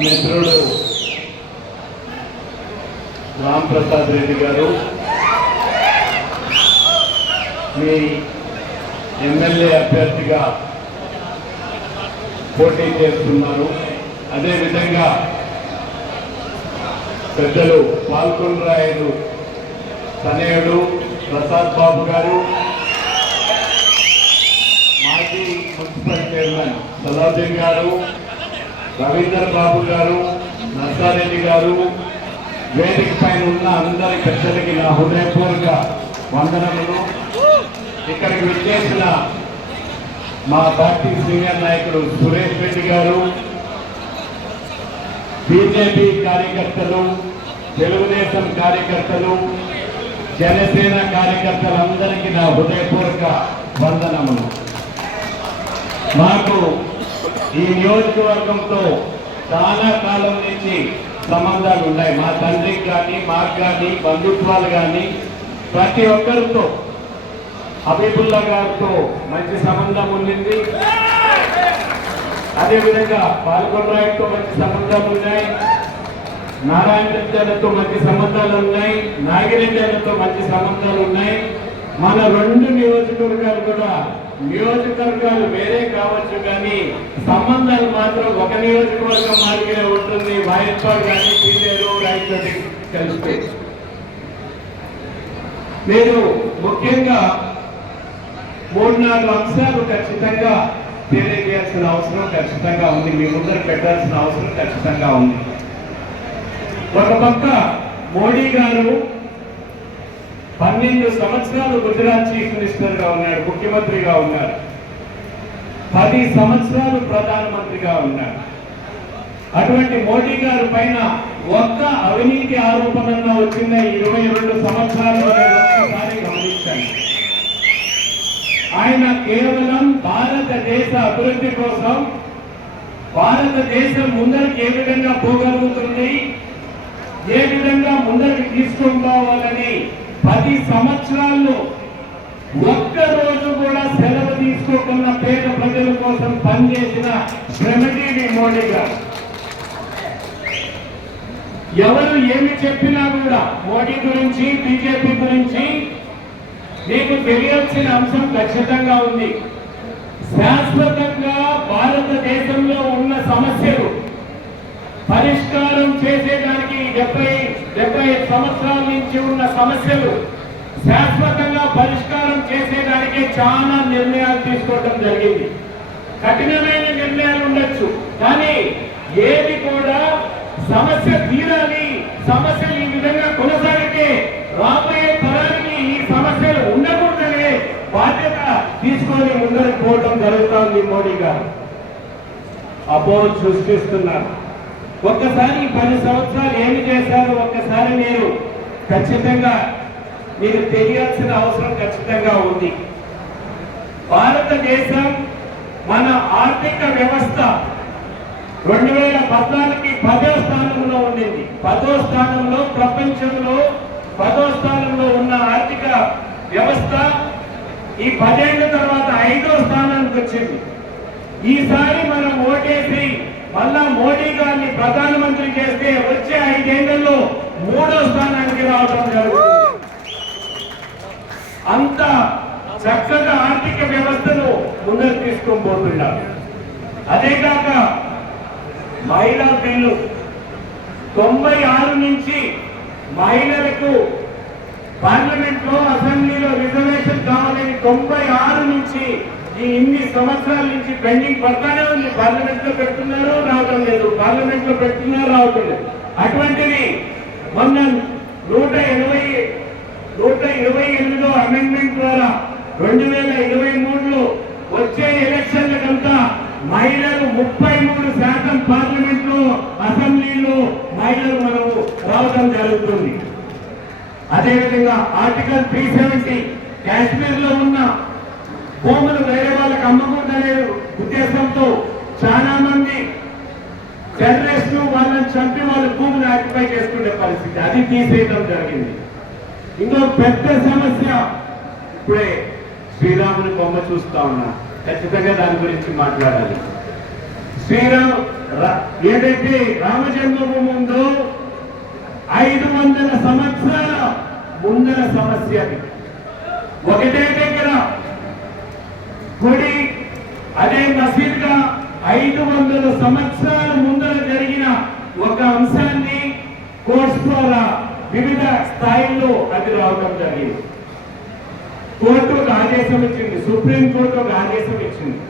మిత్రుడు రామ్ ప్రసాద్ రెడ్డి గారు మీ ఎమ్మెల్యే అభ్యర్థిగా పోటీ చేస్తున్నారు. అదేవిధంగా పెద్దలు పాల్గొనరాయలు తనయుడు ప్రసాద్ బాబు గారు మాజీ మున్సిపల్ చైర్మన్ సలావుద్దీన్ గారు రవీందర్ బాబు గారు నర్సారెడ్డి గారు వేదిక పైన ఉన్న అందరి పెద్దలకి నా హృదయపూర్వక వందనములు. ఇక్కడికి విచ్చేసిన మా పార్టీ సీనియర్ నాయకుడు సురేష్ రెడ్డి గారు బీజేపీ కార్యకర్తలు తెలుగుదేశం కార్యకర్తలు జనసేన కార్యకర్తలందరికీ నా హృదయపూర్వక వందనములు. మాకు ఈ నియోజకవర్గంతో చాలా కాలం నుంచి సంబంధాలు ఉన్నాయి. మా తండ్రికి కానీ మాకు కానీ బంధుత్వాలు కానీ ప్రతి ఒక్కరితో హబీబుల్లా గారితో మంచి సంబంధం ఉండింది. అదేవిధంగా పాల్గొనరాయుడితో మంచి సంబంధాలు ఉన్నాయి. నారాయణ రెడ్డితో మంచి సంబంధాలు ఉన్నాయి. నాగిరెడ్డితో మంచి సంబంధాలు ఉన్నాయి. మన రెండు నియోజకవర్గాలు కూడా నియోజకవర్గాలు వేరే కావచ్చు కానీ సంబంధాలు మాత్రం ఒక నియోజకవర్గం మాదిరిగా ఉంటుంది. వాయిస్పాడ్ కానీ పీలేరు రైతు కలిస్తే నేను ముఖ్యంగా మూడు నాలుగు అంశాలు ఖచ్చితంగా తెలియజేయాల్సిన అవసరం ఖచ్చితంగా ఉంది. మీ ముందర పెట్టాల్సిన అవసరం ఖచ్చితంగా ఉంది. ఒక పక్క మోడీ గారు పన్నెండు సంవత్సరాలు గుజరాత్ చీఫ్ మినిస్టర్గా ఉన్నాడు ముఖ్యమంత్రిగా ఉన్నారు పది సంవత్సరాలు ప్రధానమంత్రిగా ఉన్నారు అటువంటి మోడీ గారి పైన ఒక్క అవినీతి ఆరోపణ వచ్చిన ఇరవై రెండు సంవత్సరాలు ఒక్కసారి గమనించండి ఆయన కేవలం భారతదేశ అభివృద్ధి కోసం భారతదేశం ముందరికి ఏ విధంగా పోగలుగుతుంది ఏ విధంగా ముందరికి తీసుకొని పోవాలని పది సంవత్సరాల్లో ఒక్కరోజు కూడా సెలవు తీసుకోకుండా పేద ప్రజల కోసం పనిచేసిన శ్రమజీవి మోడీ గారు. ఎవరు ఏమి చెప్పినా కూడా మోడీ గురించి బీజేపీ గురించి మీకు తెలియాల్సిన అంశం ఖచ్చితంగా ఉంది. శాశ్వతంగా భారతదేశంలో ఉన్న సమస్యలు పరిష్కారం చేసేదానికి డెబ్బై డెబ్బై సంవత్సరాల నుంచి ఉన్న సమస్యలు శాశ్వతంగా పరిష్కారం చేసేదానికి చాలా నిర్ణయాలు తీసుకోవడం జరిగింది. కఠినమైన నిర్ణయాలు ఉండొచ్చు కానీ ఏది కూడా సమస్య తీరాలి సమస్యలు ఈ విధంగా కొనసాగితే రాబోయే తరానికి ఈ సమస్యలు ఉండకూడదనే బాధ్యత తీసుకొని ముందరకు పోవడం జరుగుతోంది మోడీ గారు. అపోహ సృష్టిస్తున్నారు. ఒక్కసారి పది సంవత్సరాలు ఏమి చేశారు ఒక్కసారి మీరు ఖచ్చితంగా మీరు తెలియాల్సిన అవసరం ఖచ్చితంగా ఉంది. భారతదేశం మన ఆర్థిక వ్యవస్థ రెండు వేల పద్నాలుగుకి పదో స్థానంలో ఉండింది. పదో స్థానంలో ప్రపంచంలో పదో స్థానంలో ఉన్న ఆర్థిక వ్యవస్థ ఈ పదేళ్ళ తర్వాత ఐదో స్థానానికి వచ్చింది. ఈసారి మనం ఓటేసి మళ్ళా మోడీ గారిని ప్రధానమంత్రి చేస్తే వచ్చే ఐదేళ్ళలో మూడో స్థానానికి రావడం జరుగుతుంది. అంత చక్కగా ఆర్థిక వ్యవస్థను ముందుకు తీసుకొని పోతున్నారు. అదే కాక మహిళా బిల్లు తొంభై ఆరు నుంచి మహిళలకు పార్లమెంట్లో అసెంబ్లీలో రిజర్వేషన్ కావాలని తొంభై ఆరు నుంచి ఈ ఇన్ని సంవత్సరాల నుంచి పెండింగ్ పడతానే ఉంది. పార్లమెంట్లో పెడుతున్నారు రావటం లేదు. పార్లమెంట్లో పెడుతున్నారు రావటం లేదు. అటువంటిది మొన్న నూట ఎనభై నూట ఇరవై ఎనిమిదో అమెండ్మెంట్ ద్వారా రెండు వేల ఇరవై మూడులో వచ్చే ఎలక్షన్లకంతా మహిళలు ముప్పై మూడు శాతం పార్లమెంట్లో అసెంబ్లీలో మహిళలు మనము రావడం జరుగుతుంది. అదేవిధంగా ఆర్టికల్ త్రీ సెవెంటీ కాశ్మీర్లో ఉన్న భూములు వేరే వాళ్ళకి అమ్మకూడదనే ఉద్దేశంతో చాలా మంది టెర్రరిస్ట్ వాళ్ళని చంపి వాళ్ళ భూములు ఆక్యుపై చేసుకునే పరిస్థితి. అది తీసేయడం జరిగింది. ఇంకో పెద్ద సమస్య ఇప్పుడే శ్రీరాముని బొమ్మ చూస్తా ఉన్నా. ఖచ్చితంగా దాని గురించి మాట్లాడాలి. శ్రీరామ్ ఏదైతే రామజన్మభూమి ఉందో ఐదు వందల సంవత్సరాల ముందర సమస్య అది. ఒకటే దగ్గర గుడి అదే మసీద్గా ఐదు వందల సంవత్సరాల ముందర జరిగిన ఒక అంశాన్ని కోసుకోరా ద్వారా వివిధ స్థాయిల్లో అది రావడం జరిగింది. కోర్టు ఒక ఆదేశం ఇచ్చింది. సుప్రీం కోర్టు ఒక ఆదేశం ఇచ్చింది.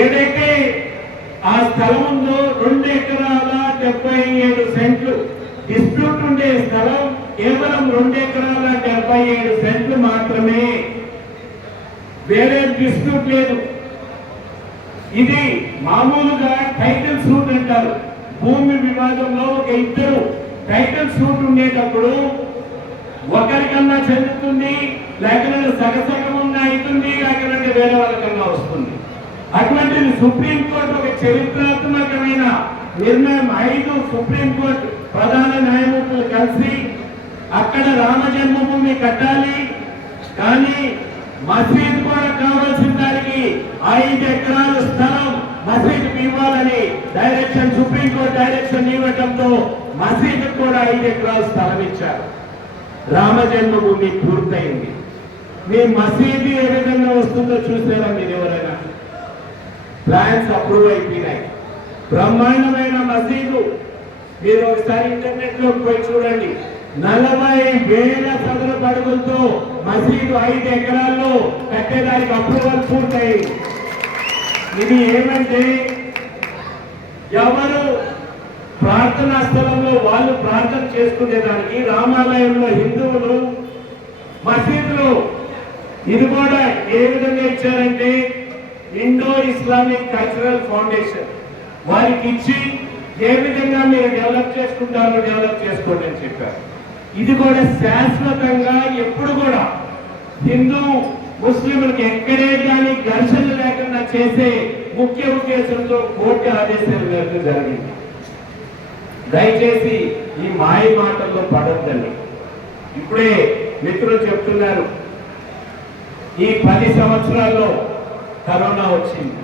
ఏదైతే ఆ స్థలం ఉందో రెండు ఎకరాల డెబ్బై ఏడు సెంట్లు డిస్ప్యూట్ ఉండే స్థలం కేవలం రెండు ఎకరాల డెబ్బై ఏడు సెంట్లు మాత్రమే. వేరే డిస్ప్యూట్ లేదు. ఇది మామూలుగా టైటిల్ సూట్ అంటారు. భూమి వివాదంలో ఒక ఇద్దరు టైటిల్ షూట్ ఉండేటప్పుడు ఒకరికన్నా చెందుతుంది లేకపోతే సగసగం ఉన్న అవుతుంది లేకపోతే వేరే వాళ్ళకన్నా వస్తుంది. అటువంటిది సుప్రీంకోర్టు ఒక చరిత్రాత్మకమైన నిర్ణయం. ఐదు సుప్రీంకోర్టు ప్రధాన న్యాయమూర్తులు కలిసి అక్కడ రామ జన్మభూమి కట్టాలి. కానీ మసీద్ కూడా కావాల్సిన దానికి ఐదు ఎకరాల స్థలం మసీదుకు ఇవ్వాలని డైరెక్షన్ సుప్రీంకోర్టు డైరెక్షన్ ఇవ్వటంతో మసీద్ కూడా ఐదు ఎకరాల స్థలం ఇచ్చారు. రామజన్మభూమి పూర్తయింది. మీ మసీదు ఏ విధంగా వస్తుందో చూసారా మీరు ఎవరైనా? ప్లాన్స్ అప్రూవ్ అయిపోయినాయి. బ్రహ్మాండమైన మసీదు. మీరు ఒకసారి ఇంటర్నెట్లో పోయి చూడండి. నలభై వేల చదుల పడుగులతో మసీదు ఐదు ఎకరాల్లో కట్టేదానికి అప్రూవల్ పూర్తయింది. ఇది ఏమంటే ఎవరు ప్రార్థనా స్థలంలో వాళ్ళు ప్రార్థన చేసుకునేదానికి రామాలయంలో హిందువులు మసీదులు ఇది కూడా ఏ విధంగా ఇచ్చారంటే ఇండో ఇస్లామిక్ కల్చరల్ ఫౌండేషన్. వారికి ఇచ్చి ఏ విధంగా మీరు డెవలప్ చేసుకుంటారో డెవలప్ చేసుకోండి అని చెప్పారు. ఇది కూడా శాశ్వతంగా ఎప్పుడు కూడా హిందూ ముస్లింలకు ఎక్కడే కానీ ఘర్షణ లేకుండా చేసే ముఖ్య ఉద్దేశంతో కోర్టు ఆదేశాలు మేరకు జరిగింది. దయచేసి ఈ మాయ మాటల్లో పడద్దండి. ఇప్పుడే మిత్రులు చెప్తున్నారు ఈ పది సంవత్సరాల్లో కరోనా వచ్చింది.